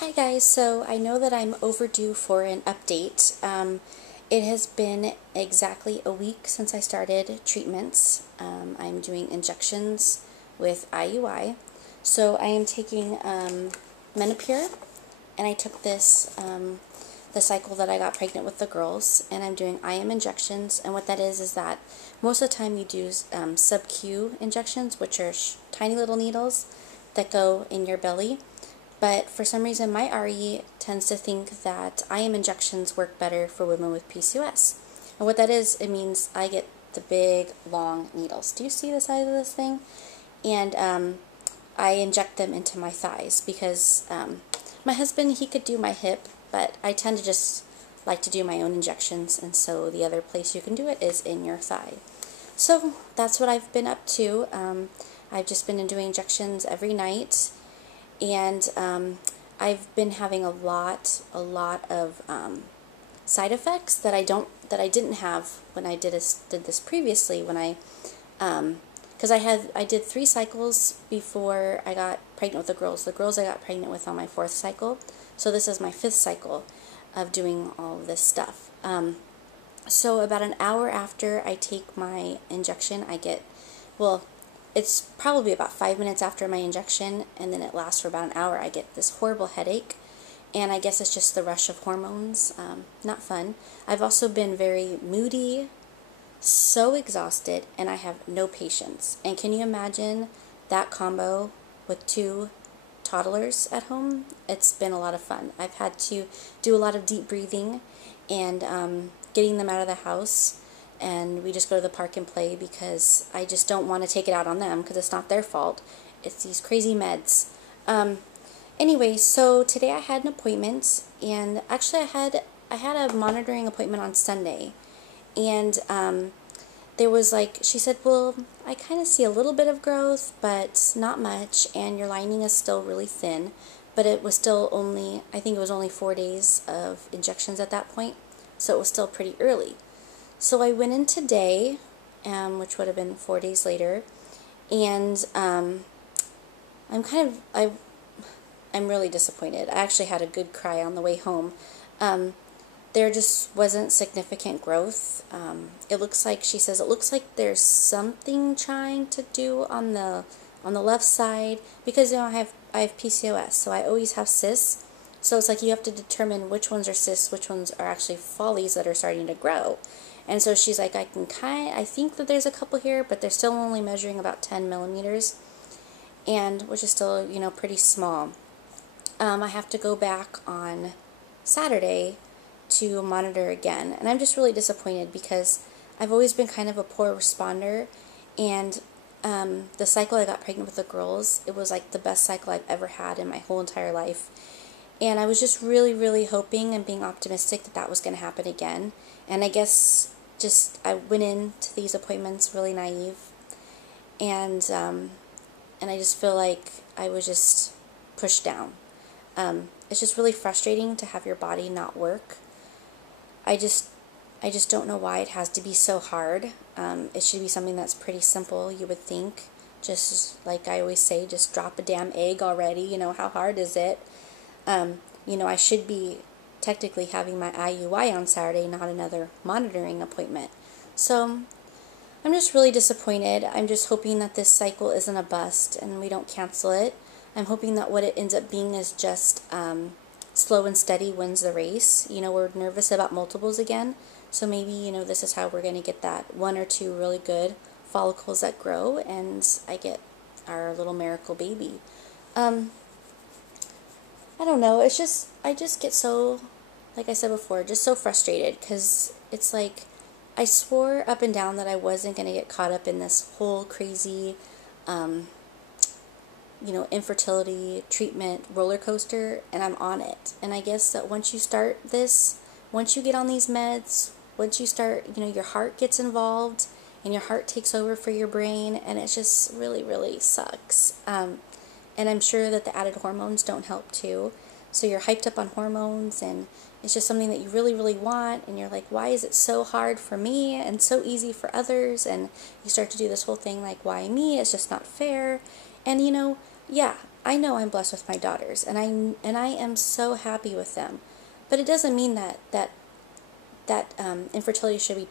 Hi guys, so I know that I'm overdue for an update. It has been exactly a week since I started treatments. I'm doing injections with IUI. So I am taking Menopur, and I took this the cycle that I got pregnant with the girls, and I'm doing IM injections. And what that is that most of the time you do sub-Q injections, which are tiny little needles that go in your belly. But for some reason, my RE tends to think that IM injections work better for women with PCOS. And what that is, it means I get the big, long needles. Do you see the size of this thing? And I inject them into my thighs because my husband, he could do my hip, but I tend to just like to do my own injections, and so the other place you can do it is in your thigh. So that's what I've been up to. I've just been doing injections every night. And I've been having a lot of side effects that I didn't have when I did this previously. When because I did 3 cycles before I got pregnant with the girls. The girls I got pregnant with on my 4th cycle. So this is my 5th cycle of doing all of this stuff. So about an hour after I take my injection, I get, well, it's probably about 5 minutes after my injection, and then it lasts for about an hour. I get this horrible headache, and I guess it's just the rush of hormones. Not fun. I've also been very moody, so exhausted, and I have no patience. And can you imagine that combo with 2 toddlers at home? It's been a lot of fun. I've had to do a lot of deep breathing and getting them out of the house. And we just go to the park and play because I just don't want to take it out on them because it's not their fault. It's these crazy meds. Anyway, so today I had an appointment, and actually I had a monitoring appointment on Sunday, and there was she said, well, I kind of see a little bit of growth, but not much, and your lining is still really thin. But it was still only, I think it was only 4 days of injections at that point, so it was still pretty early. So I went in today, which would have been 4 days later, and I'm really disappointed. I actually had a good cry on the way home. There just wasn't significant growth. It looks like, she says, it looks like there's something trying to do on the left side, because I have PCOS, so I always have cysts. So it's like you have to determine which ones are cysts, which ones are actually follies that are starting to grow. And so she's like, I think that there's a couple here, but they're still only measuring about 10 millimeters, and which is still, pretty small. I have to go back on Saturday to monitor again, and I'm just really disappointed because I've always been kind of a poor responder, and the cycle I got pregnant with the girls, it was like the best cycle I've ever had in my whole entire life. And I was just really hoping and being optimistic that that was going to happen again. And I guess I went into these appointments really naive, and I just feel like I was just pushed down. It's just really frustrating to have your body not work. I just don't know why it has to be so hard. It should be something that's pretty simple, you would think. Just like I always say, just drop a damn egg already. How hard is it? I should be technically having my IUI on Saturday, not another monitoring appointment. So I'm just really disappointed. I'm just hoping that this cycle isn't a bust and we don't cancel it. I'm hoping that what it ends up being is just slow and steady wins the race. We're nervous about multiples again, so maybe, this is how we're going to get that 1 or 2 really good follicles that grow, and I get our little miracle baby. I don't know, it's just, I just get so, like I said before, just so frustrated, because it's like, I swore up and down that I wasn't going to get caught up in this whole crazy, infertility treatment roller coaster, and I'm on it. And I guess that once you start this, once you get on these meds, once you start, your heart gets involved, and your heart takes over for your brain, and it just really sucks. And I'm sure that the added hormones don't help too. So you're hyped up on hormones, and it's just something that you really want, and you're like, why is it so hard for me and so easy for others? And you start to do this whole thing like, why me? It's just not fair. And yeah, I know I'm blessed with my daughters, and I am so happy with them. But it doesn't mean that infertility should be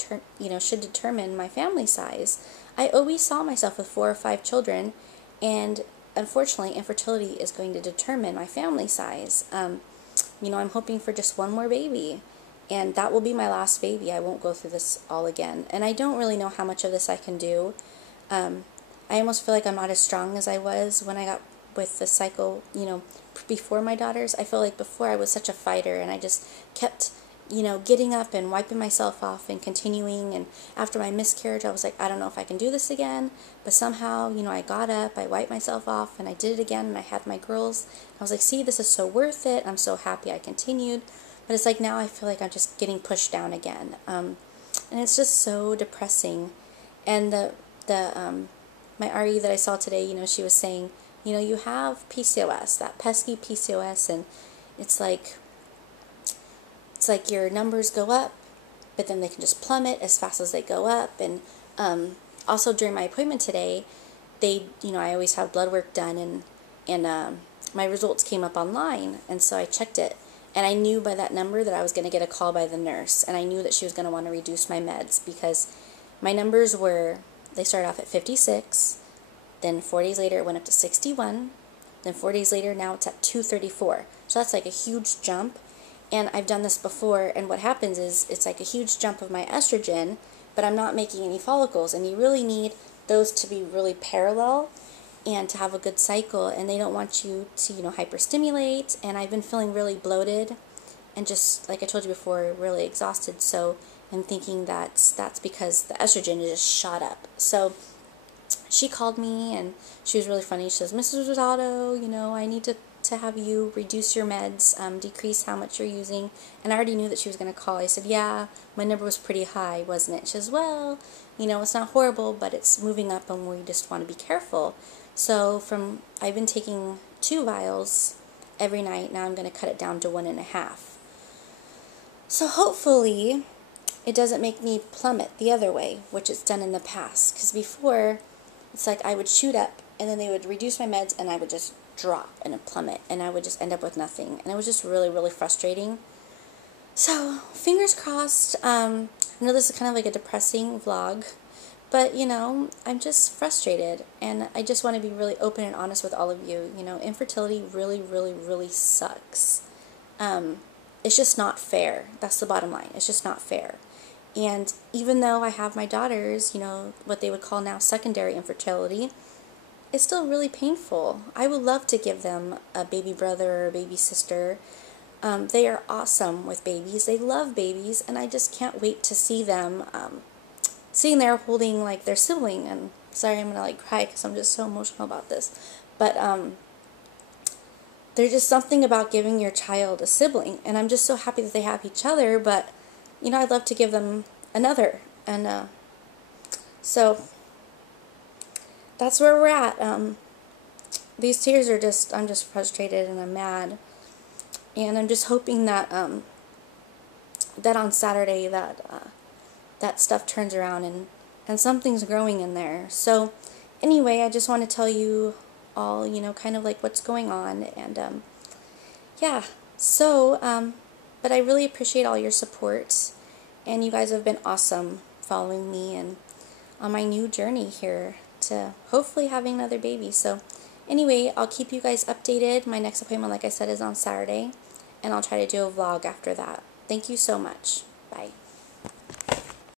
should determine my family size. I always saw myself with 4 or 5 children, and unfortunately, infertility is going to determine my family size. I'm hoping for just one more baby, and that will be my last baby. I won't go through this all again, and I don't really know how much of this I can do. I almost feel like I'm not as strong as I was when I got with the cycle, before my daughters. I feel like before I was such a fighter, and I just kept getting up and wiping myself off and continuing. And after my miscarriage, I was like, I don't know if I can do this again. But somehow, I got up, I wiped myself off, and I did it again, and I had my girls. I was like, see, this is so worth it. I'm so happy I continued. But it's like now I feel like I'm just getting pushed down again. And it's just so depressing. And my RE that I saw today, she was saying, you have PCOS, that pesky PCOS, and it's like your numbers go up, but then they can just plummet as fast as they go up. And also during my appointment today, I always have blood work done, and my results came up online, and so I checked it, and I knew by that number that I was going to get a call by the nurse, and I knew that she was going to want to reduce my meds because my numbers they started off at 56, then 4 days later it went up to 61, then 4 days later now it's at 234. So that's like a huge jump. And I've done this before, and what happens is it's like a huge jump of my estrogen, but I'm not making any follicles, and you really need those to be really parallel and to have a good cycle, and they don't want you to, hyperstimulate. And I've been feeling really bloated and just, like I told you before, really exhausted, so I'm thinking that's because the estrogen is just shot up. So she called me, and she was really funny. She says, Mrs. Rosado, I need to have you reduce your meds, decrease how much you're using. And I already knew that she was going to call. I said, yeah, my number was pretty high, wasn't it? She says, well, it's not horrible, but it's moving up, and we just want to be careful. So I've been taking 2 vials every night. Now I'm going to cut it down to 1.5. So hopefully it doesn't make me plummet the other way, which it's done in the past. Because before, it's like I would shoot up, and then they would reduce my meds, and I would just drop and plummet, and I would just end up with nothing. And it was just really, really frustrating. So, fingers crossed. I know this is kind of like a depressing vlog, but, I'm just frustrated, and I just want to be really open and honest with all of you. Infertility really, really, really sucks. It's just not fair. That's the bottom line. It's just not fair. And even though I have my daughters, what they would call now secondary infertility, it's still really painful. I would love to give them a baby brother or a baby sister. They are awesome with babies. They love babies, and I just can't wait to see them sitting there holding like their sibling. And sorry, I'm gonna cry because I'm just so emotional about this. But there's just something about giving your child a sibling, and I'm just so happy that they have each other. But I'd love to give them another, and so that's where we're at. These tears are just, I'm just frustrated, and I'm mad, and I'm just hoping that that on Saturday that stuff turns around, and something's growing in there. So anyway, I just want to tell you all, kind of like what's going on, and yeah. So but I really appreciate all your support, and you guys have been awesome following me and on my new journey here to hopefully having another baby. So anyway, I'll keep you guys updated. My next appointment, like I said, is on Saturday, and I'll try to do a vlog after that. Thank you so much. Bye.